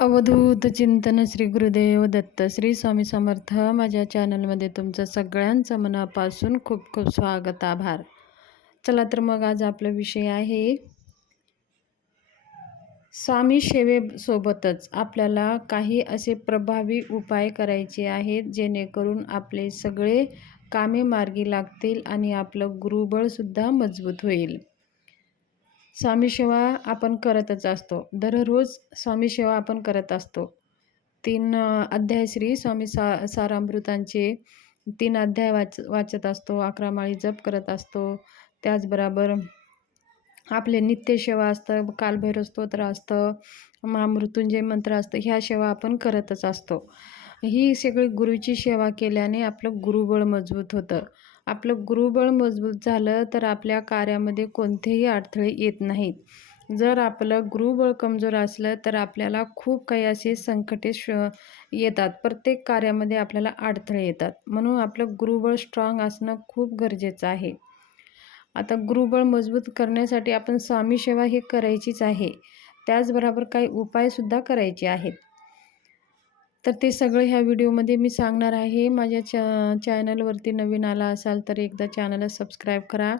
अवधूत चिंतन श्री गुरुदेव दत्त श्री स्वामी समर्थ. माझ्या चॅनलमध्ये तुमचं सगळ्यांचं मनापासून खूप खूप स्वागत आभार. चला तर मग आज आपला विषय आहे स्वामी सेवेसोबतच आपल्याला काही असे प्रभावी उपाय करायचे आहेत जेणेकरून आपले सगळे कामे मार्गी लागतील आणि आपलं गुरुबळसुद्धा मजबूत होईल. स्वामी सेवा आपण करतच असतो. दररोज स्वामी सेवा आपण करत असतो. तीन अध्याय श्री स्वामी सा सारामृतांचे तीन अध्याय वाच वाचत असतो अकरा माळी जप करत असतो. त्याचबरोबर आपले नित्य सेवा असतं कालभैरव स्तोत्र असतं महामृत्युंजय मंत्र असतं ह्या सेवा आपण करतच असतो. ही सगळी गुरुची सेवा केल्याने आपलं गुरुबळ मजबूत होतं. आपलं गुरुबळ मजबूत झालं तर आपल्या कार्यामध्ये कोणतेही अडथळे येत नाहीत. जर आपलं गुरुबळ कमजोर असलं तर आपल्याला खूप काही असे संकटे श येतात. प्रत्येक कार्यामध्ये आपल्याला अडथळे येतात. म्हणून आपलं गुरुबळ स्ट्रॉंग असणं खूप गरजेचं आहे. आता गुरुबळ मजबूत करण्यासाठी आपण स्वामी सेवा ही करायचीच आहे. त्याचबरोबर काही उपायसुद्धा करायचे आहेत. तर ते सगळं ह्या व्हिडिओमध्ये मी सांगणार आहे. माझ्या च चॅनलवरती नवीन आला असाल तर एकदा चॅनलला सबस्क्राईब करा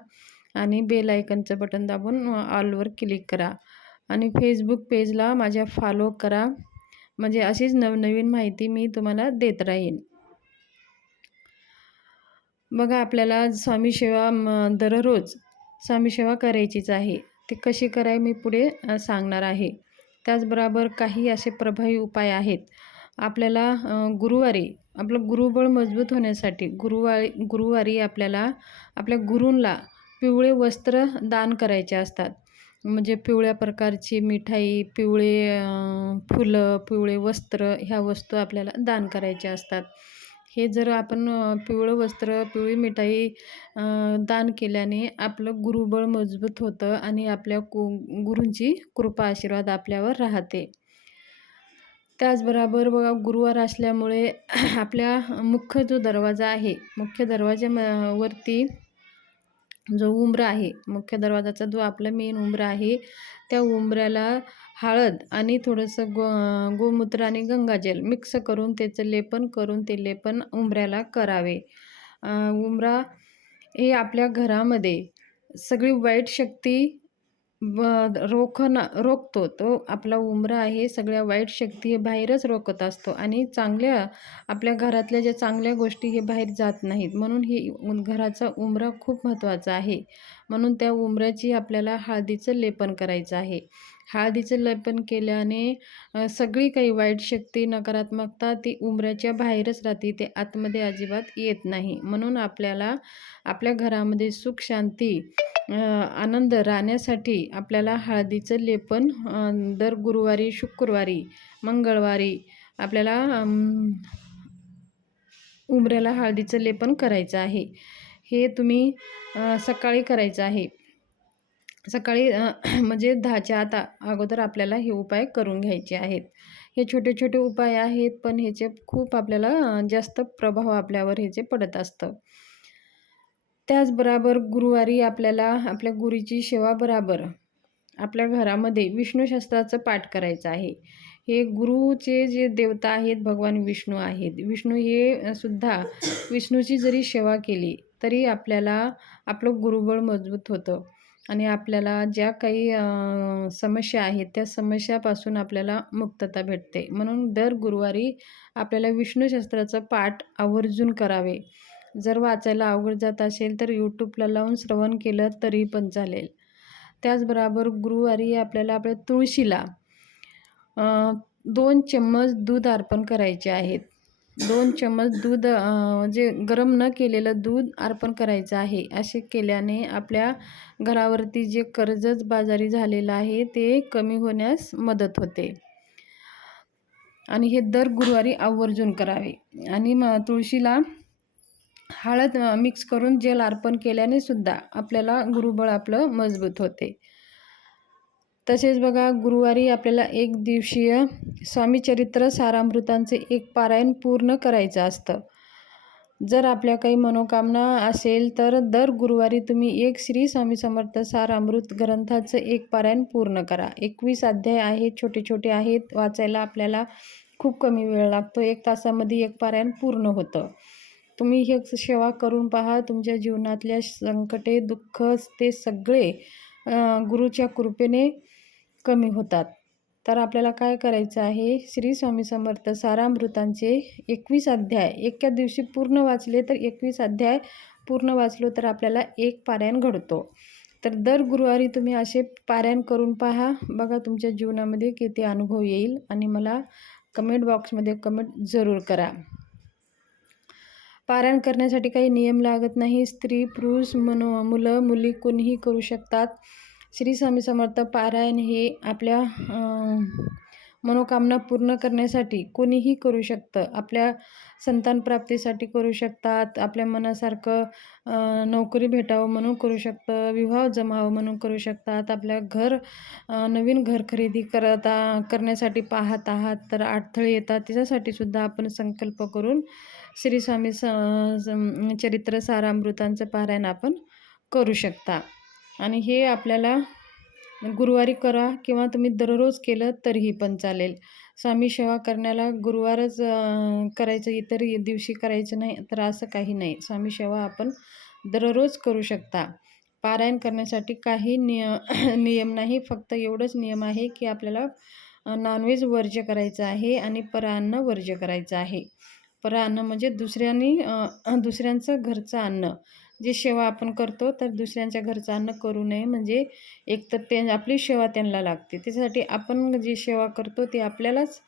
आणि बेल आयकनचं बटन दाबून ऑलवर क्लिक करा. आणि फेसबुक पेजला माझ्या फॉलो करा. म्हणजे अशीच नवनवीन माहिती मी तुम्हाला देत राहीन. बघा आपल्याला स्वामी सेवा दररोज स्वामी सेवा करायचीच आहे. ती कशी कराय मी पुढे सांगणार आहे. त्याचबरोबर काही असे प्रभावी उपाय आहेत. आपल्याला गुरुवारी आपलं गुरुबळ मजबूत होण्यासाठी गुरुवारी गुरुवारी आपल्याला आपल्या गुरूंला पिवळे वस्त्र दान करायचे असतात. म्हणजे पिवळ्या प्रकारची मिठाई पिवळे फुलं पिवळे वस्त्र ह्या वस्तू आपल्याला दान करायच्या असतात. हे जर आपण पिवळं वस्त्र पिवळी मिठाई दान केल्याने आपलं गुरुबळ मजबूत होतं आणि आपल्या कु गुरूंची कृपा आशीर्वाद आपल्यावर राहते. त्याचबरोबर बघा गुरुवार असल्यामुळे आपल्या मुख्य जो दरवाजा आहे मुख्य दरवाजा वरती जो उंबरा आहे मुख्य दरवाजाचा जो आपला मेन उंबरा आहे त्या उंबऱ्याला हळद आणि थोडंसं गो गोमूत्र आणि गंगाजल मिक्स करून त्याचं लेपन करून ते लेपन उंबऱ्याला करावे. उंबरा हे आपल्या घरामध्ये सगळी वाईट शक्ती ब रोखना रोखतो. तो आपला उमरा आहे सगळ्या वाईट शक्ती हे बाहेरच रोखत असतो आणि चांगल्या आपल्या घरातल्या ज्या चांगल्या गोष्टी हे बाहेर जात नाहीत. म्हणून ही घराचा उमरा खूप महत्त्वाचा आहे. म्हणून त्या उमऱ्याची आपल्याला हळदीचं लेपन करायचं आहे. हळदीचं लेपन केल्याने सगळी काही वाईट शक्ती नकारात्मकता ती उमऱ्याच्या बाहेरच राहते. ते आतमध्ये अजिबात येत नाही. म्हणून आपल्याला आपल्या घरामध्ये सुख शांती आनंद राहण्यासाठी आपल्याला हळदीचं लेपन दर गुरुवारी शुक्रवारी मंगळवारी आपल्याला उमऱ्याला हळदीचं लेपन करायचं आहे. हे तुम्ही सकाळी करायचं आहे. सकाळी म्हणजे दहाच्या आता अगोदर आपल्याला हे उपाय करून घ्यायचे आहेत. हे छोटे छोटे उपाय आहेत पण ह्याचे खूप आपल्याला जास्त प्रभाव आपल्यावर ह्याचे पडत असतं. त्याचबरोबर गुरुवारी आपल्याला आपल्या गुरुची सेवा बराबर आपल्या घरामध्ये विष्णूशास्त्राचं पाठ करायचं आहे. हे गुरुचे जे देवता आहेत भगवान विष्णू आहेत. विष्णू हे सुद्धा विष्णूची जरी सेवा केली तरी आपल्याला आपलं गुरुबळ मजबूत होतं. आणि आपल्याला ज्या काही समस्या आहेत त्या समस्यापासून आपल्याला मुक्तता भेटते. म्हणून दर गुरुवारी आपल्याला विष्णूशास्त्राचं पाठ आवर्जून करावे. जर वाचायला अवघड जात असेल तर यूट्यूबला लावून श्रवण केलं तरी पण चालेल. त्याचबरोबर गुरुवारी आपल्याला आपल्या तुळशीला दोन चम्मच दूध अर्पण करायचे आहेत. दोन चम्मच दूध जे म्हणजे गरम न केलेलं दूध अर्पण करायचं आहे. असे केल्याने आपल्या घरावरती जे कर्जच बाजारी झालेलं आहे ते कमी होण्यास मदत होते. आणि हे दर गुरुवारी आवर्जून करावे. आणि म तुळशीला हळद मिक्स करून जेल अर्पण केल्याने सुद्धा आपल्याला गुरुबळ आपलं मजबूत होते. तसेच बघा गुरुवारी आपल्याला एक दिवसीय स्वामीचरित्र सारामृतांचे एक पारायण पूर्ण करायचं असतं. जर आपल्या काही मनोकामना असेल तर दर गुरुवारी तुम्ही एक श्री स्वामी समर्थ सार अमृत ग्रंथाचं एक पारायण पूर्ण करा. एकवीस अध्याय आहेत छोटे छोटे आहेत वाचायला आपल्याला खूप कमी वेळ लागतो. एक तासामध्ये एक पारायण पूर्ण होतं. तुम्ही हे सेवा करून पहा तुमच्या जीवनातल्या संकटे दुःख ते सगळे गुरुच्या कृपेने कमी होतात. तर आपल्याला काय करायचं आहे? श्री स्वामी समर्थ सारामृतांचे एकवीस अध्याय. एका दिवशी पूर्ण वाचले तर एकवीस अध्याय पूर्ण वाचलो तर आपल्याला एक पारायण घडतो. तर दर गुरुवारी तुम्ही असे पारायण करून पहा. बघा तुमच्या जीवनामध्ये किती अनुभव येईल आणि मला कमेंट बॉक्समध्ये कमेंट जरूर करा. पारायण करण्यासाठी काही नियम लागत नाही. स्त्री पुरुष मनो मुलं मुली कोणीही करू शकतात. श्री स्वामी समर्थ पारायण हे आपल्या मनोकामना पूर्ण करण्यासाठी कोणीही करू शकतं. आपल्या संतान प्राप्तीसाठी करू शकतात. आपल्या मनासारखं नोकरी भेटावं म्हणून करू शकतं. विवाह जमावं म्हणून करू शकतात. आपल्या घर नवीन घर खरेदी करता करण्यासाठी पाहत आहात तर अडथळे येतात. त्याच्यासाठी सुद्धा आपण संकल्प करून श्री स्वामी स चरित्र सारामृतांचं पारायण आपण करू शकता. आणि हे आपल्याला गुरुवारी करा किंवा तुम्ही दररोज केलं तरीही पण चालेल. स्वामी सेवा करण्याला गुरुवारच करायचं इतर दिवशी करायचं नाही तर असं काही नाही. स्वामी सेवा आपण दररोज करू शकता. पारायण करण्यासाठी काही निय नियम नाही. फक्त एवढंच नियम आहे की आपल्याला नॉनव्हेज वर्ज्य करायचं आहे आणि परान्न वर्ज्य करायचं आहे. परान्न म्हणजे दुसऱ्यांनी दुसऱ्यांचं घरचं अन्न. जी सेवा आपण करतो तर दुसऱ्यांच्या घरचं अन्न करू नये. म्हणजे एक तर ते आपली सेवा त्यांना लागते. त्याच्यासाठी आपण जी सेवा करतो ती आपल्यालाच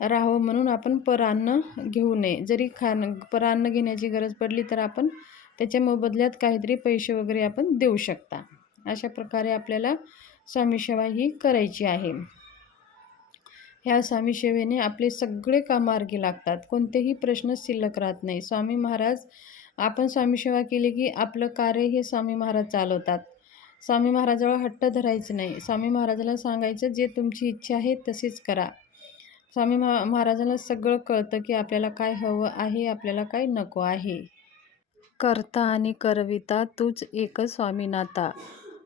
राहावं म्हणून आपण परान्न घेऊ नये. जरी खाणं परान्न घेण्याची गरज पडली तर आपण त्याच्या मोबदल्यात काहीतरी पैसे वगैरे आपण देऊ शकता. अशा प्रकारे आपल्याला स्वामी सेवा ही करायची आहे. ह्या स्वामी सेवेने आपले सगळे कामार्गी लागतात. कोणतेही प्रश्न शिल्लक राहत नाही. स्वामी महाराज आपण स्वामी सेवा केली की आपलं कार्य हे स्वामी महाराज चालवतात. स्वामी महाराजावर हट्ट धरायचं नाही. स्वामी महाराजाला सांगायचं जे तुमची इच्छा आहे तशीच करा. स्वामी महा महाराजाला सगळं कळतं की आपल्याला काय हवं आहे आपल्याला काय नको आहे. करता आणि करविता तूच एक स्वामीनाथा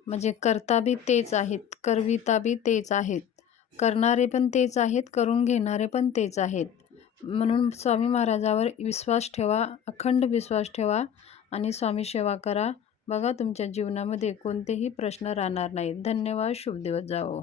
म्हणजे करता बी तेच आहेत करविता बी तेच आहेत. करणारे पण तेच आहेत करून घेणारे पण तेच आहेत. म्हणून स्वामी महाराजावर विश्वास ठेवा अखंड विश्वास ठेवा आणि स्वामी सेवा करा. बघा तुमच्या जीवनामध्ये कोणतेही प्रश्न राहणार नाहीत. धन्यवाद. शुभ दिवस जावो.